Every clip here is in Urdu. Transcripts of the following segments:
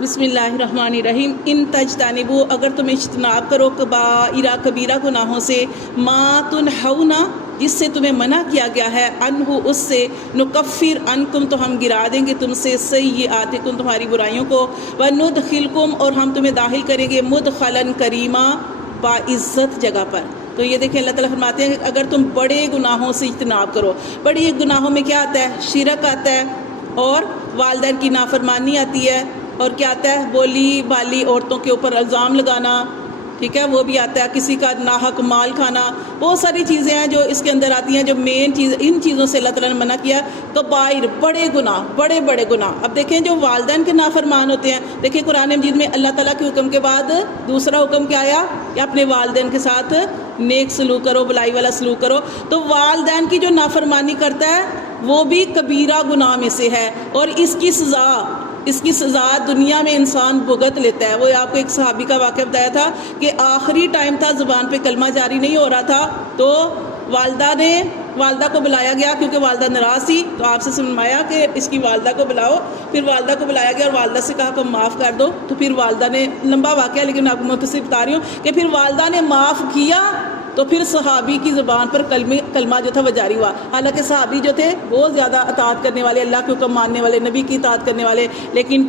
بسم اللہ الرحمن الرحیم۔ ان تجتنبوا، اگر تم اجتناب کرو کبائر کبیرہ گناہوں سے، ما تنہون، جس سے تمہیں منع کیا گیا ہے، عنہ، اس سے، نکفر عنکم، تو ہم گرا دیں گے تم سے، سیئاتکم، تمہاری برائیوں کو، وندخلکم، اور ہم تمہیں داخل کریں گے، مدخلا کریما، باعزت جگہ پر۔ تو یہ دیکھیں اللہ تعالیٰ فرماتے ہیں کہ اگر تم بڑے گناہوں سے اجتناب کرو، بڑے گناہوں میں کیا آتا ہے؟ شرک آتا ہے، اور والدین کی نافرمانی آتی ہے، اور کیا آتا ہے؟ بولی بالی عورتوں کے اوپر الزام لگانا، ٹھیک ہے، وہ بھی آتا ہے، کسی کا ناحق مال کھانا، بہت ساری چیزیں ہیں جو اس کے اندر آتی ہیں، جو مین چیز ان چیزوں سے اللہ تعالیٰ نے منع کیا۔ کبائر، بڑے گناہ، بڑے بڑے گناہ۔ اب دیکھیں جو والدین کے نافرمان ہوتے ہیں، دیکھیں قرآن مجید میں اللہ تعالیٰ کے حکم کے بعد دوسرا حکم کیا آیا کہ اپنے والدین کے ساتھ نیک سلوک کرو، بلائی والا سلوک کرو۔ تو والدین کی جو نافرمانی کرتا ہے وہ بھی کبیرہ گناہ میں سے ہے، اور اس کی سزا دنیا میں انسان بھگت لیتا ہے۔ وہ آپ کو ایک صحابی کا واقعہ بتایا تھا کہ آخری ٹائم تھا، زبان پہ کلمہ جاری نہیں ہو رہا تھا، تو والدہ کو بلایا گیا، کیونکہ والدہ ناراض تھی، تو آپ سے فرمایا کہ اس کی والدہ کو بلاؤ۔ پھر والدہ کو بلایا گیا اور والدہ سے کہا کہ معاف کر دو، تو پھر والدہ نے، لمبا واقعہ لیکن میں آپ کو مختصر بتا رہی ہوں کہ پھر والدہ نے معاف کیا، تو پھر صحابی کی زبان پر کلمہ جو تھا وہ جاری ہوا۔ حالانکہ صحابی جو تھے بہت زیادہ اطاعت کرنے والے، اللہ کے حکم ماننے والے، نبی کی اطاعت کرنے والے، لیکن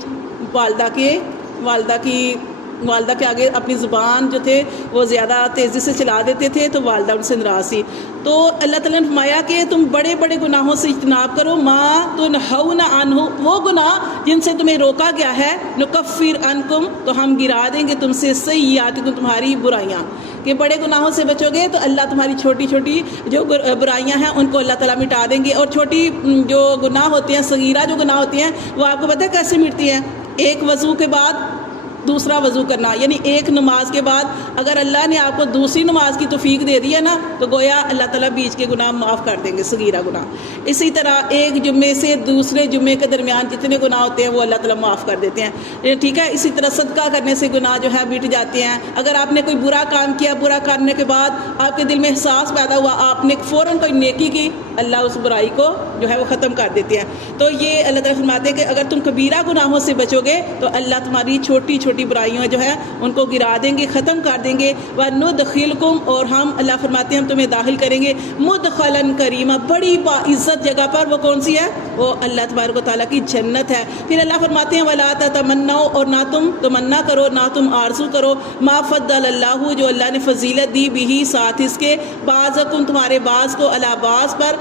والدہ کے آگے اپنی زبان جو تھے وہ زیادہ تیزی سے چلا دیتے تھے، تو والدہ ان سے ناراض تھی۔ تو اللہ تعالیٰ نے فرمایا کہ تم بڑے بڑے گناہوں سے اجتناب کرو، ما تنہون عنہ، وہ گناہ جن سے تمہیں روکا گیا ہے، نکفر عنکم، تو ہم گرا دیں گے تم سے، سیئاتکم، تمہاری برائیاں۔ کہ بڑے گناہوں سے بچو گے تو اللہ تمہاری چھوٹی چھوٹی جو برائیاں ہیں ان کو اللہ تعالیٰ مٹا دیں گے، اور چھوٹی جو گناہ ہوتے ہیں، صغیرہ جو گناہ ہوتی ہیں، وہ آپ کو پتہ ہے کیسے مٹتی ہیں؟ ایک وضو کے بعد دوسرا وضو کرنا، یعنی ایک نماز کے بعد اگر اللہ نے آپ کو دوسری نماز کی توفیق دے دی ہے نا، تو گویا اللہ تعالیٰ بیچ کے گناہ معاف کر دیں گے، صغیرہ گناہ۔ اسی طرح ایک جمعے سے دوسرے جمعے کے درمیان جتنے گناہ ہوتے ہیں وہ اللہ تعالیٰ معاف کر دیتے ہیں، ٹھیک ہے۔ اسی طرح صدقہ کرنے سے گناہ جو ہے مٹ جاتے ہیں۔ اگر آپ نے کوئی برا کام کیا، برا کرنے کے بعد آپ کے دل میں احساس پیدا ہوا، آپ نے فوراً کوئی نیکی کی، اللہ اس برائی کو جو ہے وہ ختم کر دیتے ہیں۔ تو یہ اللہ تعالیٰ فرماتے ہیں کہ اگر تم کبیرہ گناہوں سے بچو گے تو اللہ تمہاری چھوٹی چھوٹی برائیوں جو ہے ان کو گرا دیں گے، ختم کر دیں گے۔ وَنُدْخِلْكُمْ، اور ہم، اللہ فرماتے ہیں ہم تمہیں داخل کریں گے، مُدْخَلًا کریما، بڑی باعزت جگہ پر۔ وہ کون سی ہے؟ وہ اللہ تبارک و تعالیٰ کی جنت ہے۔ پھر اللہ فرماتے ہیں وَلَا تَتَمَنَّوْا، اور نہ تم تمنا کرو، نہ تم آرزو کرو، مَا فَضَّلَ اللَّهُ، جو اللہ نے فضیلت دی، بھی ساتھ اس کے، بعضکم، تمہارے بعض کو، علی بعض پر۔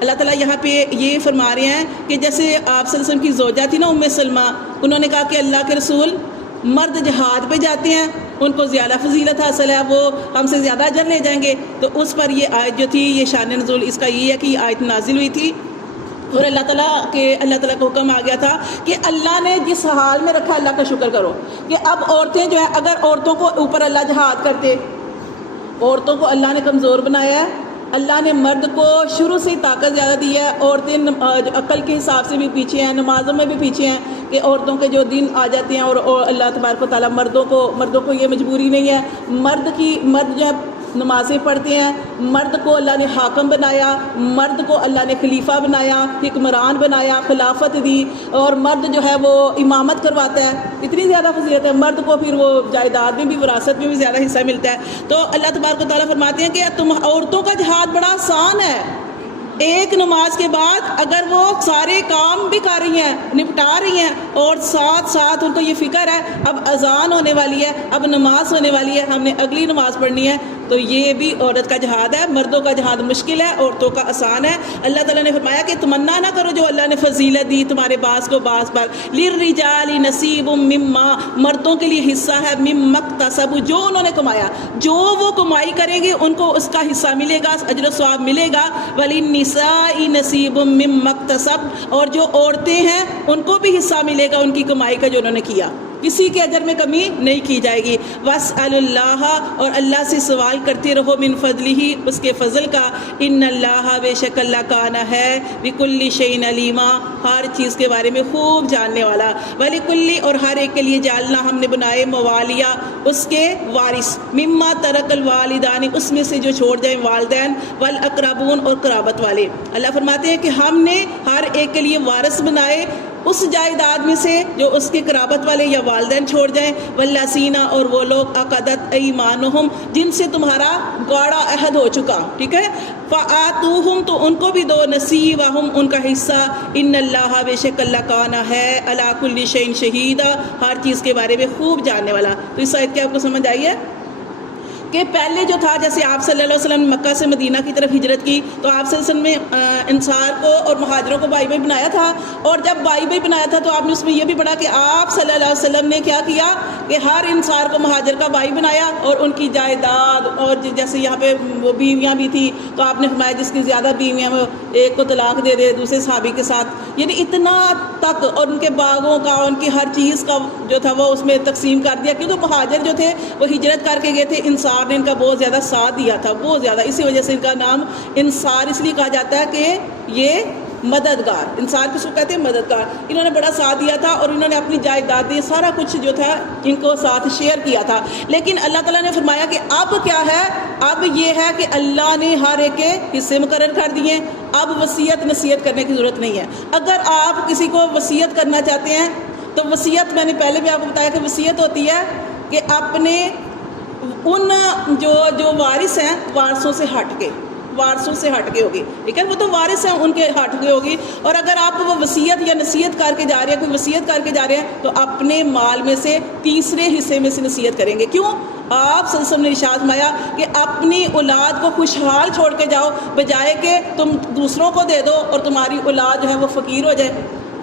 اللہ تعالیٰ یہاں پہ یہ فرما رہے ہیں کہ جیسے آپ صلی اللہ علیہ وسلم کی زوجہ تھی نا ام سلمہ، انہوں نے کہا کہ اللہ کے رسول، مرد جہاد پہ جاتے ہیں ان کو زیادہ فضیلت حاصل ہے، وہ ہم سے زیادہ اجر لے جائیں گے۔ تو اس پر یہ آیت جو تھی، یہ شان نزول اس کا یہ ہے کہ یہ آیت نازل ہوئی تھی، اور اللہ تعالیٰ کا حکم آ گیا تھا کہ اللہ نے جس حال میں رکھا اللہ کا شکر کرو، کہ اب عورتیں جو ہیں، اگر عورتوں کو اوپر اللہ جہاد کرتے، عورتوں کو اللہ نے کمزور بنایا ہے، اللہ نے مرد کو شروع سے ہی طاقت زیادہ دی ہے، عورتیں عقل کے حساب سے بھی پیچھے ہیں، نمازوں میں بھی پیچھے ہیں، کہ عورتوں کے جو دن آ جاتے ہیں، اور اللہ تبارک و تعالیٰ مردوں کو یہ مجبوری نہیں ہے، مرد جو ہے نمازیں پڑھتے ہیں، مرد کو اللہ نے حاکم بنایا، مرد کو اللہ نے خلیفہ بنایا، حکمران بنایا، خلافت دی، اور مرد جو ہے وہ امامت کرواتا ہے، اتنی زیادہ فضیلت ہے۔ مرد کو پھر وہ جائیداد میں بھی، وراثت میں بھی زیادہ حصہ ملتا ہے۔ تو اللہ تبارک و تعالیٰ فرماتے ہیں کہ تم عورتوں کا جہاد بڑا آسان ہے، ایک نماز کے بعد اگر وہ سارے کام بھی کر رہی ہیں، نپٹا رہی ہیں، اور ساتھ ساتھ ان کو یہ فکر ہے اب اذان ہونے والی ہے، اب نماز ہونے والی ہے، ہم نے اگلی نماز پڑھنی ہے، تو یہ بھی عورت کا جہاد ہے۔ مردوں کا جہاد مشکل ہے، عورتوں کا آسان ہے۔ اللہ تعالیٰ نے فرمایا کہ تمنا نہ کرو جو اللہ نے فضیلت دی تمہارے بعض کو بعض پر، لِلرِّجَالِ نَصِیبٌ مِّمَّا، مردوں کے لیے حصہ ہے، مِّمَّا اکْتَسَبُوا، جو انہوں نے کمایا، جو وہ کمائی کریں گے ان کو اس کا حصہ ملے گا، اجر و ثواب ملے گا۔ وَلِلنِّسَاءِ نَصِیبٌ مِّمَّا اکْتَسَبْنَ، اور جو عورتیں ہیں ان کو بھی حصہ ملے گا ان کی کمائی کا جو انہوں نے کیا، کسی کے اجر میں کمی نہیں کی جائے گی۔ وَاسْأَلُوا اللَّهَ، اور اللہ سے سوال کرتے رہو، مِن فضلہ، اس کے فضل کا، إِنَّ اللَّهَ، بے شک اللہ کانا ہے، بِكُلِّ شَيْءٍ عَلِيمًا، ہر چیز کے بارے میں خوب جاننے والا۔ وَلِكُلِّ، اور ہر ایک کے لیے، جعلنا، ہم نے بنائے، موالیا، اس کے وارث، مما ترک الوالدان، اس میں سے جو چھوڑ جائیں والدین، والاقربون، اور قرابت والے۔ اللہ فرماتے ہیں کہ ہم نے ہر ایک کے لیے وارث بنائے، اس جائیداد میں سے جو اس کے قرابت والے یا والدین چھوڑ جائیں، والذین اور وہ لوگ عقدت ایمانہم جن سے تمہارا گاڑا عہد ہو چکا، ٹھیک ہے، فآتوہم تو ان کو بھی دو نصیبہم ان کا حصہ، ان اللہ بے شک اللہ کان ہے علی کل شیء شہیدا ہر چیز کے بارے میں خوب جاننے والا۔ تو اس آیت کی آپ کو سمجھ آئی ہے کہ پہلے جو تھا جیسے آپ صلی اللہ علیہ وسلم نے مکہ سے مدینہ کی طرف ہجرت کی تو آپ صلی اللہ علیہ وسلم نے انصار کو اور مہاجروں کو بھائی بھائی بنایا تھا، اور جب بھائی بھائی بنایا تھا تو آپ نے اس میں یہ بھی پڑھا کہ آپ صلی اللہ علیہ وسلم نے کیا کیا کہ ہر انصار کو مہاجر کا بھائی بنایا، اور ان کی جائیداد اور جیسے یہاں پہ وہ بیویاں بھی تھی تو آپ نے فرمایا جس کی زیادہ بیویاں وہ ایک کو طلاق دے دے دوسرے صحابی کے ساتھ، یعنی اتنا تک، اور ان کے باغوں کا ان کی ہر چیز کا جو تھا وہ اس میں تقسیم کر دیا، کیونکہ مہاجر جو تھے وہ ہجرت کر کے گئے تھے، انصار نے ان کا بہت زیادہ ساتھ دیا تھا، بہت زیادہ، اسی وجہ سے ان کا نام انصار اس لیے کہا جاتا ہے کہ یہ مددگار، انصار کس کو کہتے ہیں؟ مددگار۔ انہوں نے بڑا ساتھ دیا تھا اور انہوں نے اپنی جائیداد سارا کچھ جو تھا ان کو ساتھ شیئر کیا تھا، لیکن اللہ تعالیٰ نے فرمایا کہ اب کیا ہے، اب یہ ہے کہ اللہ نے ہر ایک کے حصے مقرر کر دیے، اب وصیت نصیحت کرنے کی ضرورت نہیں ہے۔ اگر آپ کسی کو وصیت کرنا چاہتے ہیں تو وصیت، میں نے پہلے بھی آپ کو بتایا کہ وصیت ہوتی ہے کہ اپنے ان جو وارث ہیں وارثوں سے ہٹ کے ہوگی، ٹھیک ہے، وہ تو وارث ہیں ان کے ہٹ کے ہوگی، اور اگر آپ وہ وصیت یا نصیحت کر کے جا رہے ہیں، کوئی وصیت کر کے جا رہے ہیں تو اپنے مال میں سے تیسرے حصے میں سے نصیحت کریں گے۔ کیوں؟ آپ صلی اللہ علیہ وسلم نے ارشاد فرمایا کہ اپنی اولاد کو خوشحال چھوڑ کے جاؤ بجائے کہ تم دوسروں کو دے دو اور تمہاری اولاد جو ہے وہ فقیر ہو جائے۔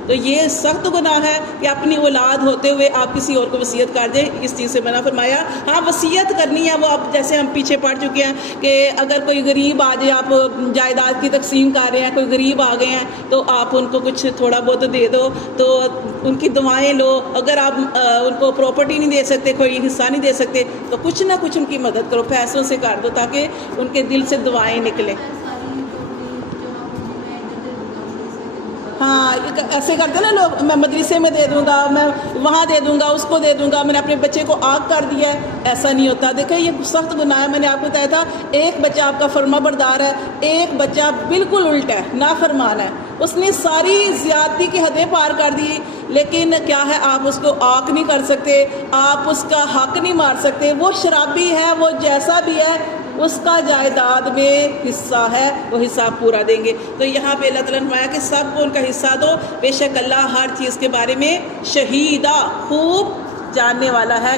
تو یہ سخت گناہ ہے کہ اپنی اولاد ہوتے ہوئے آپ کسی اور کو وصیت کر دیں، اس چیز سے منع فرمایا۔ ہاں وصیت کرنی ہے، وہ اب جیسے ہم پیچھے پڑھ چکے ہیں کہ اگر کوئی غریب آ جائے، آپ جائیداد کی تقسیم کر رہے ہیں، کوئی غریب آ گئے ہیں تو آپ ان کو کچھ تھوڑا بہت دے دو، تو ان کی دعائیں لو۔ اگر آپ ان کو پراپرٹی نہیں دے سکتے، کوئی حصہ نہیں دے سکتے، تو کچھ نہ کچھ ان کی مدد کرو، پیسوں سے کر دو تاکہ ان کے دل سے دعائیں نکلیں۔ ہاں ایسے کرتے ہیں نا لوگ، میں مدرسے میں دے دوں گا، میں وہاں دے دوں گا، اس کو دے دوں گا، میں نے اپنے بچے کو آگ کر دیا ہے، ایسا نہیں ہوتا۔ دیکھیں یہ سخت گناہ ہے، میں نے آپ کو بتایا تھا ایک بچہ آپ کا فرما بردار ہے، ایک بچہ بالکل الٹا ہے، نافرمان ہے، اس نے ساری زیادتی کی حدیں پار کر دی، لیکن کیا ہے آپ اس کو آگ نہیں کر سکتے، آپ اس کا حق نہیں مار سکتے، وہ شرابی ہے، وہ جیسا بھی ہے، اس کا جائیداد میں حصہ ہے، وہ حصہ پورا دیں گے۔ تو یہاں پہ اللہ تعالیٰ نے فرمایا کہ سب کو ان کا حصہ دو، بے شک اللہ ہر چیز کے بارے میں شہیدہ خوب جاننے والا ہے۔